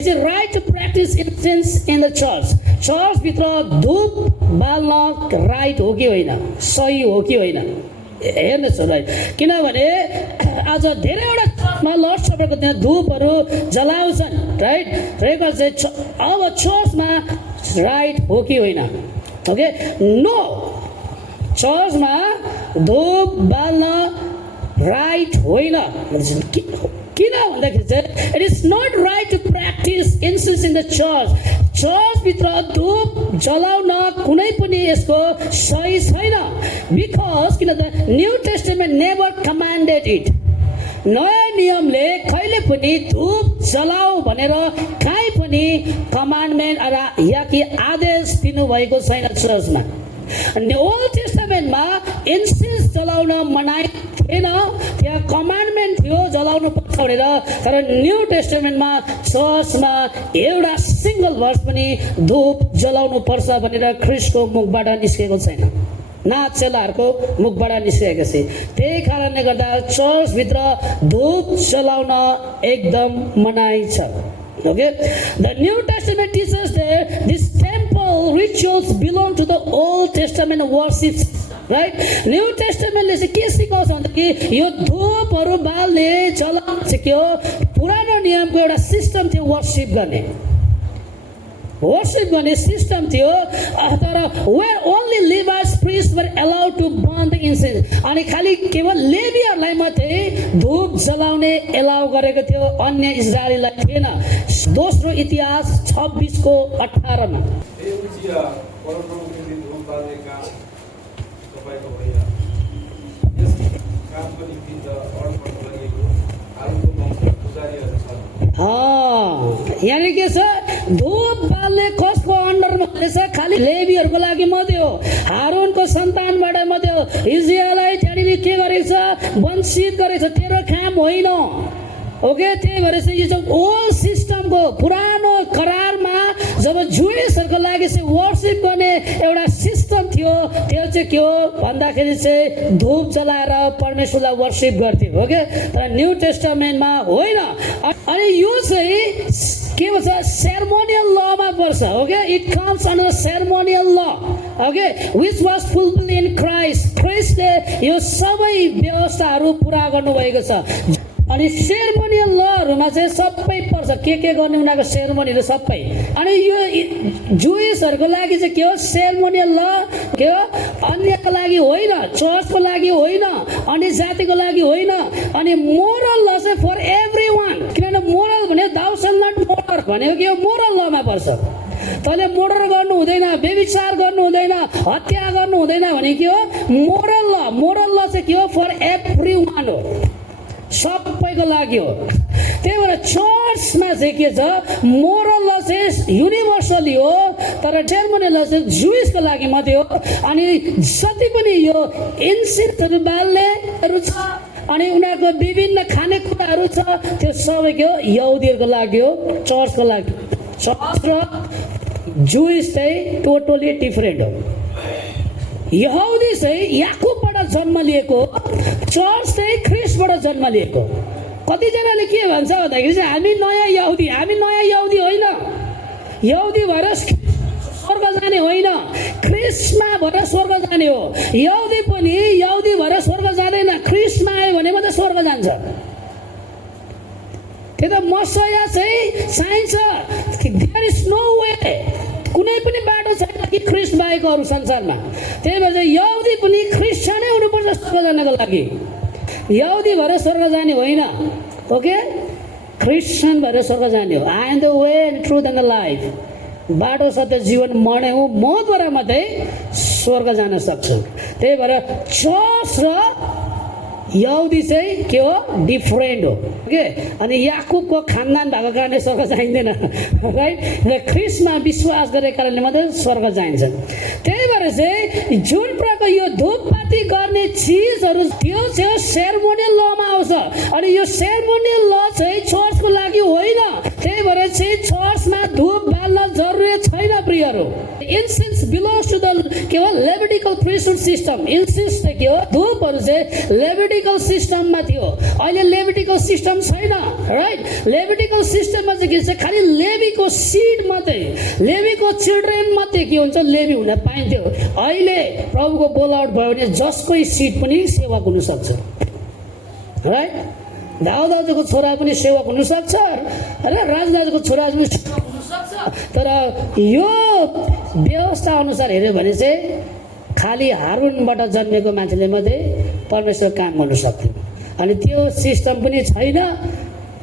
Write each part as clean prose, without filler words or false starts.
It's a right to practice incense in the church. Church भित्र धूप बाल्न right हो कि होइन, सही हो कि होइन, हेर्नुहोस् राइट। किनभने आज धेरैवटा चर्चमा लर्ड सपरको त्यहाँ धूपहरू जलाउँछन् राइट। रहेको चाहिँ अब चर्चमा राइट हो कि होइन, ओके नो, चर्चमा धूप बाल्न राइट होइन। किन भन्दाखेरि चाहिँ it is not right to practise incense in the church. चर्चभित्र धूप जलाउन कुनै पनि यसको सही छैन। बिकज किन त न्यू टेस्टामेन्ट नेभर कमान्डेड इट। नयाँ नियमले कहिले पनि धूप जलाऊ भनेर कहीँ पनि कमान्डमेन्ट या कि आदेश दिनुभएको छैन चर्चमा। ओल्ड टेस्टामेन्टमा इन्सेन्स जलाउन मनाइ थिएन, त्यहाँ कमान्डमेन्ट थियो जलाउनु पर्छ भनेर। तर न्यू टेस्टामेन्टमा चर्चमा एउटा सिङ्गल भर्स पनि धूप जलाउनु पर्छ भनेर ख्रिस्टको मुखबाट निस्केको छैन, न चेलाहरूको मुखबाट निस्केको छ। त्यही कारणले गर्दा चर्चभित्र धूप जलाउन एकदम मनाइ छ। Okay, the New Testament teaches that these temple rituals belong to the Old Testament worship, right? New Testament ले चाहिँ के सिकाउँछ भन्दा कि यो धूपहरू बाल्ने चलन चाहिँ के हो, पुरानो नियमको एउटा सिस्टम थियो वर्शिप गर्ने सिस्टम थियो। तर where only Levites priest were allowed to burn the incense. अनि खालि केवल लेवीहरूलाई मात्रै धूप जलाउने एलाउ गरेको थियो, अन्य इजरायलीलाई थिएन। दोस्रो इतिहास 26:18 मा यानी के छ, धूप बाल्ने कसको अन्डरमा हुनेछ, खालि लेवीहरूको लागि मात्रै हो, हारूनको सन्तानबाट मात्रै हो। इजरायललाई त्यहाँनिर के गरेको छ, वञ्चित गरेको छ, तेरो काम होइन। ओके, त्यही भएर चाहिँ यो चाहिँ ओल्ड सिस्टमको पुरानो करारमा जब जुइसहरूको लागि चाहिँ वर्शिप गर्ने एउटा सिस्टम थियो, त्यो चाहिँ के हो भन्दाखेरि चाहिँ धूप जलाएर परमेश्वरलाई वर्शिप गर्थ्यो। ओके, तर न्यू टेस्टामेन्टमा होइन। अनि यो चाहिँ के भन्छ, सेरेमोनियल लमा पर्छ। Okay, it comes under ceremonial law, okay, which was fulfilled in Christ. क्राइस्टले यो सबै व्यवस्थाहरू पुरा गर्नुभएको छ। अनि सेरेमोनियल लहरूमा चाहिँ सबै पर्छ, के गर्ने उनीहरूको सेरेमोनीहरू सबै। अनि यो जुइसहरूको लागि चाहिँ के हो, सेरेमोनियल ल के हो, अन्यको लागि होइन, चर्चको लागि होइन, अन्य जातिको लागि होइन। अनि मोरल ल चाहिँ फर एभ्री वान। किनभने मोरल भने दाउ शल नट मर्डर भनेको के हो, मोरल लमा पर्छ। तैँले मर्डर गर्नु हुँदैन, व्यभिचार गर्नु हुँदैन, हत्या गर्नु हुँदैन भने के हो, मोरल ल। मोरल ल चाहिँ के हो, फर एभ्री वान हो, सबैको लागि हो। त्यही भएर चर्चमा चाहिँ के छ, मोरल ल चाहिँ युनिभर्सली हो, तर सेरेमोनियल ल चाहिँ जुइसको लागि मात्रै हो। अनि जति पनि यो इन्सेन्सहरू बाल्नेहरू छ, अनि उनीहरूको विभिन्न खानेकुराहरू छ, त्यो सबै के हो, यहुदीहरूको लागि हो, चर्चको लागि। चर्च र जुइस चाहिँ टोटली डिफरेन्ट हो। यहुदी चाहिँ याकुबबाट जन्म लिएको, चर्च चाहिँ ख्रिस्टबाट जन्म लिएको। कतिजनाले के भन्छ भन्दाखेरि चाहिँ हामी नयाँ यहुदी होइन, यहुदी भएर स्वर्ग जाने होइन, ख्रिस्टमा भएर स्वर्ग जाने हो। यहुदी पनि यहुदी भएर स्वर्ग जाँदैन, ख्रिस्टमा आयो भने मात्रै स्वर्ग जान्छ। त्यो त मसिहा चाहिँ चाहिन्छ, देयर इज नो वे, कुनै पनि बाटो छैन कि ख्रिस्ट बाहेक अरू संसारमा। त्यही भएर यहुदी पनि क्रिस्चियनै हुनुपर्छ स्वर्ग जानको लागि, यहुदी भएर स्वर्ग जाने होइन। ओके, क्रिस्चियन भएर स्वर्ग जाने हो। I am the way and truth and the life, बाटो सत्य जीवन म नै हुँ, मद्वारा मात्रै स्वर्ग जान सक्छु। त्यही भएर चर्च र यहुदी चाहिँ के हो, डिफरेन्ट हो। ओके, अनि याकुबको खानदान भएको कारणले स्वर्ग जाइँदैन, राइट। र ख्रिस्टमा विश्वास गरेको कारणले मात्रै स्वर्ग जाइन्छ। त्यही भएर चाहिँ जुन प्रकारको यो धूपपाती गर्ने चिजहरू त्यो चाहिँ सेरेमोनियल लमा आउँछ। अनि यो सेरेमोनियल ल चाहिँ चर्चको लागि होइन। त्यही भएर चाहिँ चर्चमा धूप बाल्न जरुरी छैन प्रियहरू। इन्सेन्स बिलोङ्स टु द के हो लेभिटिकल प्रिस्टहुड सिस्टम। इन्सेन्स चाहिँ के हो धूपहरू चाहिँ लेभिटिकल सिस्टममा थियो। अहिले लेभिटिकल सिस्टम छैन, राइट। लेभिटिकल सिस्टममा चाहिँ के छ, खालि लेवीको सिड मात्रै, लेवीको चिल्ड्रेन मात्रै के हुन्छ लेवी हुन पाइन्थ्यो। अहिले प्रभुको बोलावट भयो भने जसकै सिड पनि सेवक हुन सक्छ, राइट। दाउदाजुको छोरा पनि सेवक हुन सक्छ र राजदाजुको छोरा पनि सेवक हुन सक्छ। तर यो व्यवस्था अनुसार हेऱ्यो भने चाहिँ खालि हारुनबाट जन्मेको मान्छेले मात्रै परमेश्वर काम गर्नु सक्थ्यो। अनि त्यो सिस्टम पनि छैन,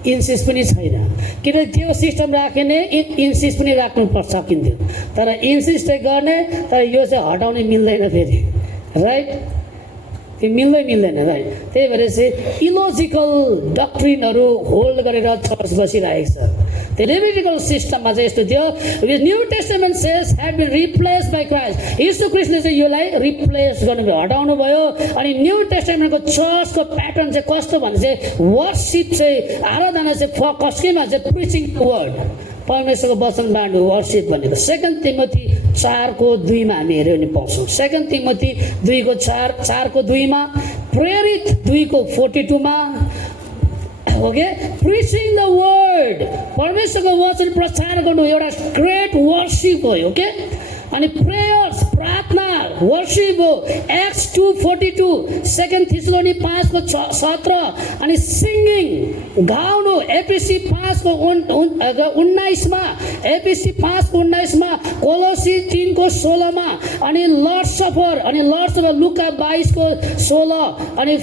इन्सिस पनि छैन। किनभने त्यो सिस्टम राख्यो भने इन्सिस पनि राख्नु सकिन्थ्यो। तर इन्सिस चाहिँ गर्ने, तर यो चाहिँ हटाउनै मिल्दैन फेरि, राइट। त्यो मिल्दैन, राइट। त्यही भएर चाहिँ इलोजिकल डक्ट्रिनहरू होल्ड गरेर चर्च बसिरहेको छ। त्यो लेभिटिकल सिस्टममा चाहिँ यस्तो थियो। New testament says had been replaced by Christ. यीशु ख्रीष्टले चाहिँ योलाई रिप्लेस गर्नुभयो, हटाउनु भयो। अनि न्यू टेस्टामेन्टको चर्चको प्याटर्न चाहिँ कस्तो भने चाहिँ वर्सिप चाहिँ आराधना चाहिँ कसैमा चाहिँ प्रिचिङ वर्ड, परमेश्वरको वचन बाँड्नु वर्सिप भनेको। 2 तिमोथी 4:2 हामी हेऱ्यो भने पाउँछौँ। 2 तिमोथी 2:4 प्रेरित 2:42 ओके, प्रिचिङ द वर्ड, परमेश्वरको वचन प्रचार गर्नु एउटा ग्रेट वर्सिप हो। ओके, अनि प्रेयर्स प्रार्थना वर्सिप हो। एक्ट्स 2:42, 2 थिस्सलुनी 5:17 अनि सिङ्गिङ गाउनु एपिसी 5:19 एपिसी 5:19 कोलोसी 3:16 अनि लर्ड सफर लुका 22:16 अनि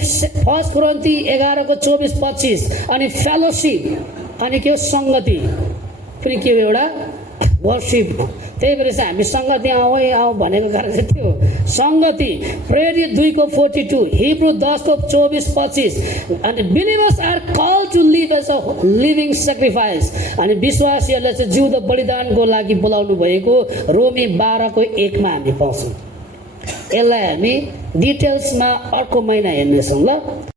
1 कोरिन्थी 11:24-25 अनि फेलोसिप अनि के हो सङ्गति पनि के हो एउटा वर्सिप। त्यही भएर चाहिँ हामी सङ्गति आऊ भनेको कारण चाहिँ त्यो सङ्गति। प्रेरित 2:42, हिब्रू 10:24-25 अनि believers are call to live as a living sacrifice. अनि विश्वासीहरूलाई चाहिँ जिउँदो बलिदानको लागि बोलाउनु भएको रोमी 12:1 हामी पाउँछौँ। यसलाई हामी डिटेल्समा अर्को महिना हेर्नेछौँ ल।